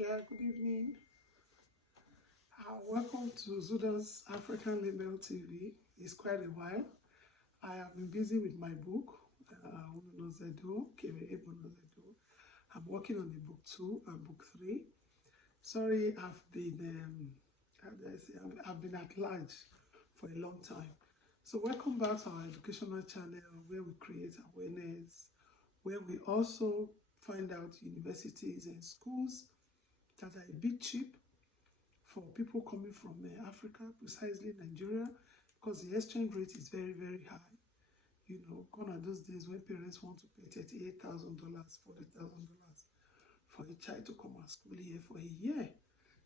Yeah, good evening. Welcome to Zuda's African Label TV. It's quite a while. I have been busy with my book, Unonozedo, Kebe Ebonozedo. I'm working on the book 2 and book 3. Sorry, how do I say, I've been at large for a long time. So welcome back to our educational channel where we create awareness, where we also find out universities and schools that are a bit cheap for people coming from Africa, precisely Nigeria, because the exchange rate is very, very high. You know, gone are those days when parents want to pay $38,000, $40,000 for a child to come and school here for a year.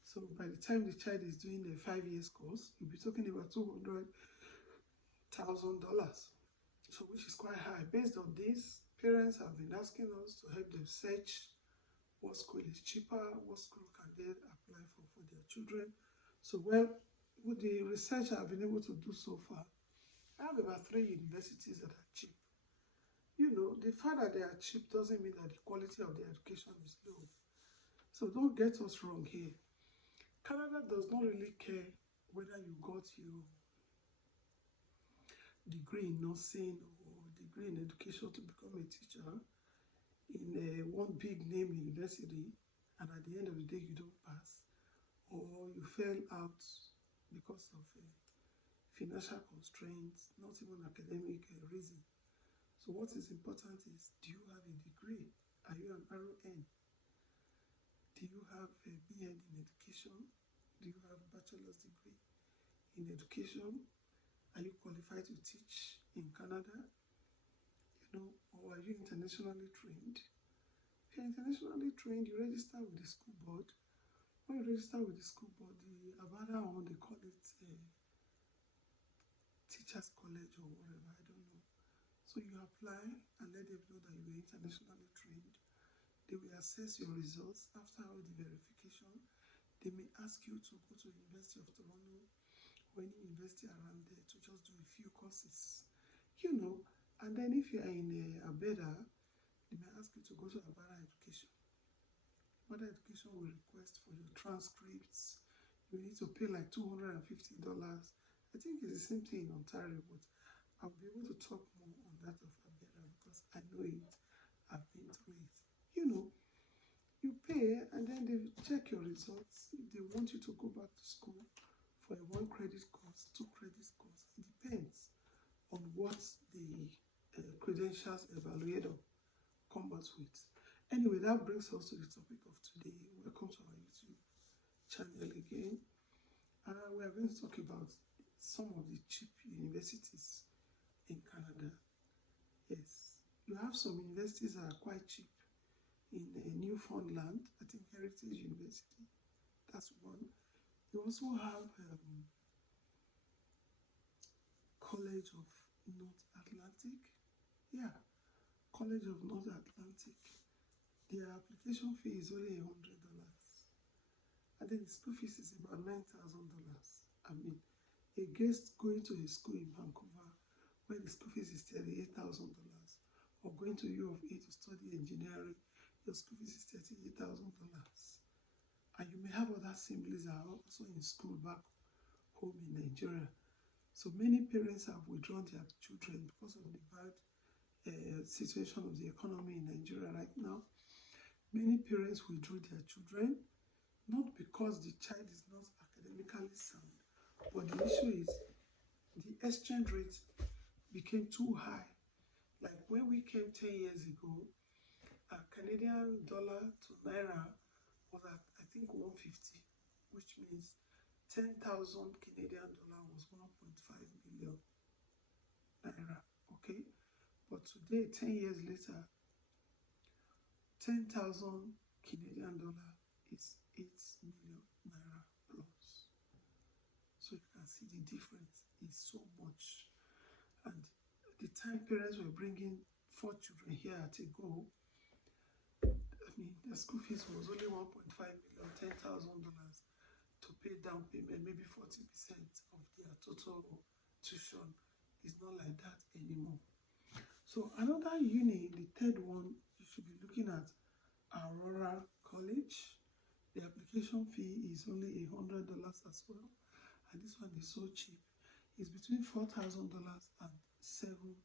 So by the time the child is doing the 5 years course, you'll be talking about $200,000. So which is quite high. Based on this, parents have been asking us to help them search what school is cheaper, what school can they apply for their children. So well, with the research I've been able to do so far, I have about 3 universities that are cheap. You know, the fact that they are cheap doesn't mean that the quality of the education is low. So don't get us wrong here. Canada does not really care whether you got your degree in nursing or degree in education to become a teacher in one big name university, and at the end of the day you don't pass, or you fell out because of financial constraints, not even academic reason. So what is important is, do you have a degree? Are you an RON? Do you have a BEd in education? Do you have a bachelor's degree in education? Are you qualified to teach in Canada? You know, or are you internationally trained? If you're internationally trained, you register with the school board. When you register with the school board, the Abada one, they call it teachers college or whatever, I don't know. So you apply and let them know that you were internationally trained. They will assess your results. After all the verification, they may ask you to go to University of Toronto or any university around there to just do a few courses, you know. And then if you are in Abeda, they may ask you to go to Abada Education. Abada Education will request for your transcripts. You need to pay like $250. I think it's the same thing in Ontario, but I'll be able to talk more on that of Abeda because I know it. I've been through it. You know, you pay and then they check your results. If they want you to go back to school for a 1 credit course, 2 credit course, it depends on what the credentials evaluator comes with. Anyway, that brings us to the topic of today. Welcome to our YouTube channel again. We are going to talk about some of the cheap universities in Canada. Yes, you have some universities that are quite cheap. In Newfoundland, I think Heritage University, that's one. You also have College of North Atlantic. Yeah, College of North Atlantic. Their application fee is only $100. And then the school fees is about $9,000. I mean, against going to a school in Vancouver where the school fees is $38,000, or going to U of A to study engineering, your school fees is $38,000. And you may have other siblings that are also in school back home in Nigeria. So many parents have withdrawn their children because of the bad situation of the economy in Nigeria right now. Many parents withdrew their children, not because the child is not academically sound, but the issue is the exchange rate became too high. Like when we came 10 years ago, a Canadian dollar to Naira was at, I think, 150, which means 10,000 Canadian dollar was 1.5 million Naira, okay? But today, 10 years later, 10,000 Canadian dollar is 8 million Naira plus. So you can see the difference is so much. And the time parents were bringing 4 children here at a go, I mean, the school fees was only 1.5 million, $10,000 to pay down payment, maybe 40% of their total tuition. Is not like that anymore. So another uni, the third one, you should be looking at Aurora College. Their application fee is only $100 as well, and this one is so cheap. It's between $4,000 and $7,000.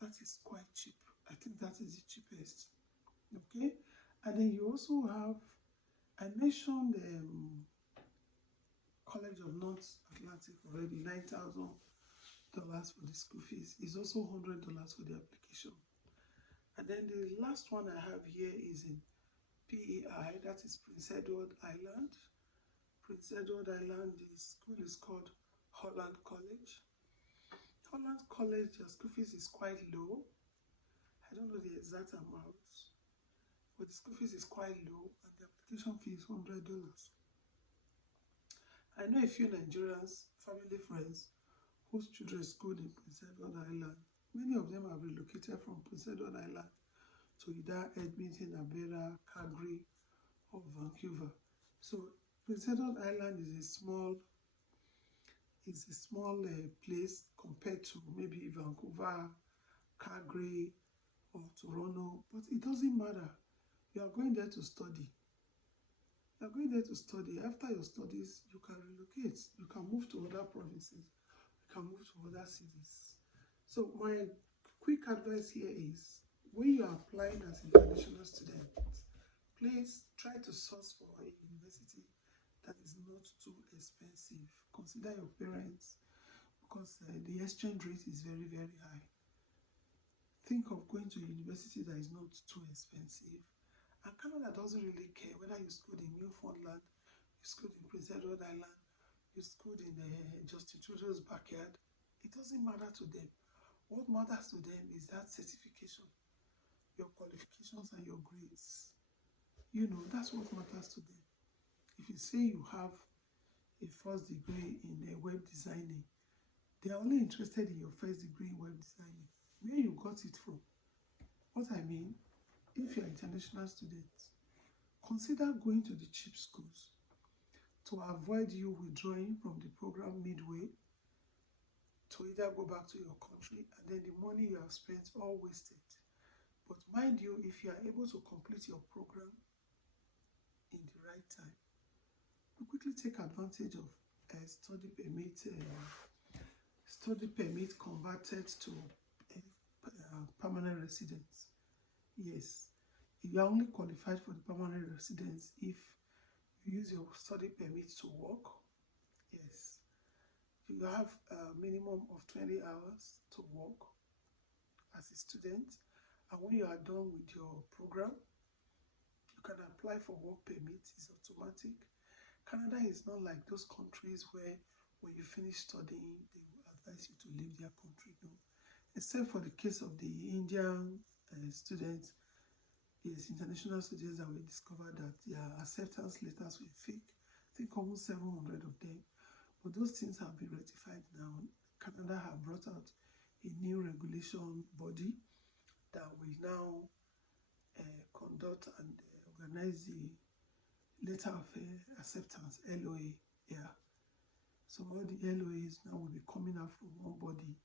That is quite cheap. I think that is the cheapest. Okay, and then you also have, I mentioned College of North Atlantic already, $9,000 for the school fees. Is also $100 for the application. And then the last one I have here is in PEI, that is Prince Edward Island. Prince Edward Island, the school is called Holland College. Holland College, their school fees is quite low. I don't know the exact amount, but the school fees is quite low and the application fee is $100. I know a few Nigerians, family friends, whose children schooled in Prince Edward Island. Many of them have relocated from Prince Edward Island to either Edmonton, Alberta, Calgary, or Vancouver. So Prince Edward Island is a small place compared to maybe Vancouver, Calgary, or Toronto, but it doesn't matter. You are going there to study. You are going there to study. After your studies, you can relocate. You can move to other provinces. You can move to other cities. So my quick advice here is, when you are applying as an international student, please try to source for a university that is not too expensive. Consider your parents, because the exchange rate is very, very high. Think of going to a university that is not too expensive. And Canada doesn't really care whether you schooled in Newfoundland, you schooled in Prince Edward Island, you schooled in Justin Trudeau's backyard. It doesn't matter to them. What matters to them is that certification, your qualifications and your grades. You know, that's what matters to them. If you say you have a first degree in web designing, they are only interested in your first degree in web designing. Where you got it from? What I mean, if you're an international student, consider going to the cheap schools to avoid you withdrawing from the program midway, to either go back to your country and then the money you have spent all wasted. But mind you, if you are able to complete your program in the right time, you quickly take advantage of study permit converted to permanent residence. Yes, you are only qualified for the permanent residence if you use your study permit to work. Yes, you have a minimum of 20 hours to work as a student, and when you are done with your program, you can apply for work permit. It's automatic. Canada is not like those countries where when you finish studying, they will advise you to leave their country. No, except for the case of the Indian students, yes, international students that we discovered that their acceptance letters were fake. I think almost 700 of them. But those things have been rectified now. Canada have brought out a new regulation body that will now conduct and organize the letter of acceptance, LOA. Yeah. So all the LOAs now will be coming out from one body.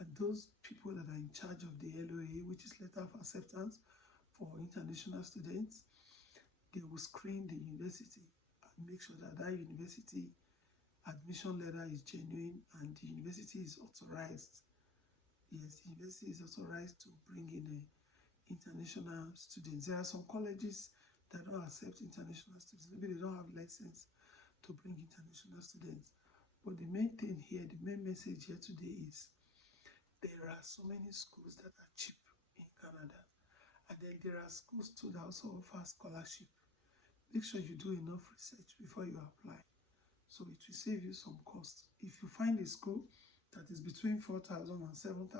And those people that are in charge of the LOA, which is letter of acceptance for international students, they will screen the university and make sure that that university admission letter is genuine and the university is authorized. Yes, the university is authorized to bring in international students. There are some colleges that don't accept international students. Maybe they don't have license to bring international students. But the main thing here, the main message here today is there are so many schools that are cheap in Canada. And then there are schools too that also offer scholarship. Make sure you do enough research before you apply, so it will save you some cost. If you find a school that is between $4,000 and $7,000,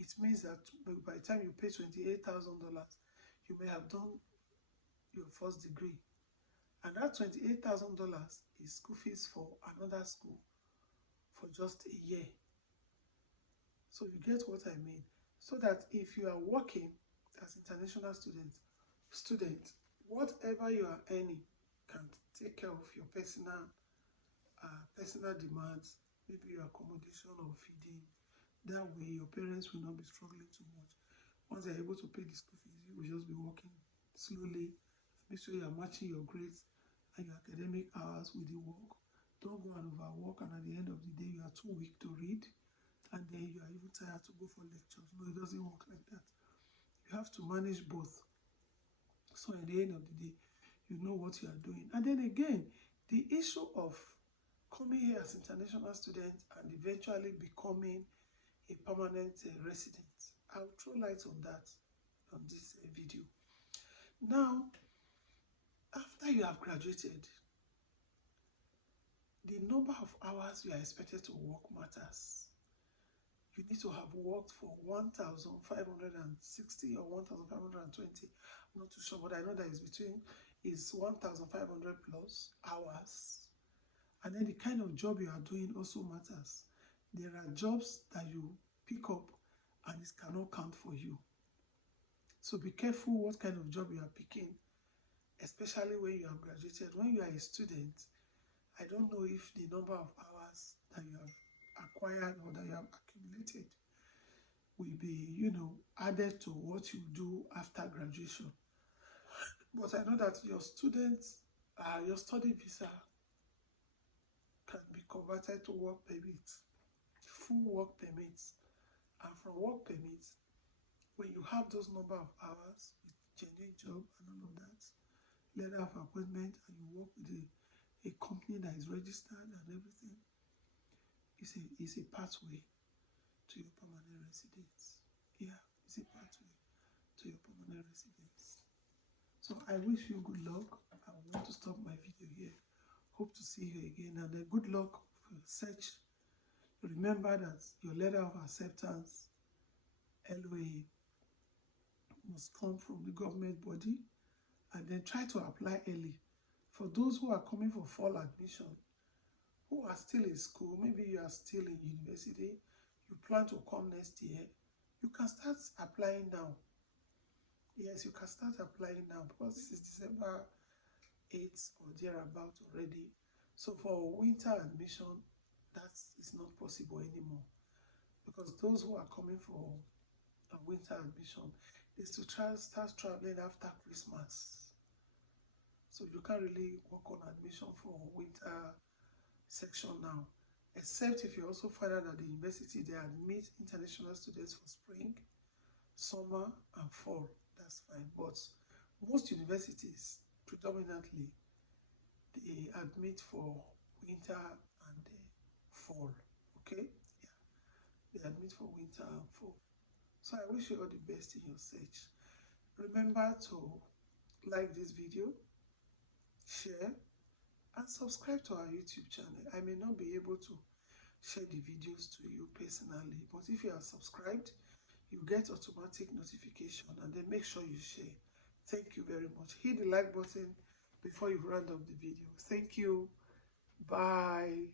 it means that by the time you pay $28,000, you may have done your first degree. And that $28,000 is school fees for another school for just a year. So you get what I mean? So that if you are working as international student, whatever you are earning can take care of your personal demands, maybe your accommodation or feeding. That way your parents will not be struggling too much. Once they're able to pay the school fees, you will just be working slowly. Make sure you are matching your grades and your academic hours with the work. Don't go and overwork, and at the end of the day, you are too weak to read, and then you are even tired to go for lectures. No, it doesn't work like that. You have to manage both. So at the end of the day, you know what you are doing. And then again, the issue of coming here as international students and eventually becoming a permanent resident. I'll throw light on that on this video. Now, after you have graduated, the number of hours you are expected to work matters. You need to have worked for 1,560 or 1,520. I'm not too sure, but I know that is 1,500 plus hours. And then the kind of job you are doing also matters. There are jobs that you pick up and it cannot count for you. So be careful what kind of job you are picking, especially when you have graduated. When you are a student, I don't know if the number of hours that you have acquired or that you have accumulated will be, added to what you do after graduation. But I know that your study visa can be converted to work permit, full work permit. And from work permit, when you have those number of hours with genuine job and all of that, letter of appointment, and you work with a company that is registered and everything, it's a pathway to your permanent residence. Yeah, it's a pathway to your permanent residence. So I wish you good luck. I want to stop my video here. Hope to see you again, and then good luck for your search. Remember that your letter of acceptance, LOA, must come from the government body, and then try to apply early. For those who are coming for fall admission, who are still in school, maybe you are still in university, you plan to come next year, you can start applying now. Yes, you can start applying now because this is December 8th or thereabout already. So for winter admission, that is not possible anymore, because those who are coming for a winter admission is to start traveling after Christmas. So you can't really work on admission for winter section now, except if you also find out that the university, they admit international students for spring, summer, and fall. That's fine. But most universities, predominantly, they admit for winter and fall. Okay? Yeah. They admit for winter and fall. So I wish you all the best in your search. Remember to like this video, share, and subscribe to our YouTube channel. I may not be able to share the videos to you personally, but if you are subscribed, you get automatic notification, and then make sure you share. Thank you very much. Hit the like button before you round up the video. Thank you. Bye.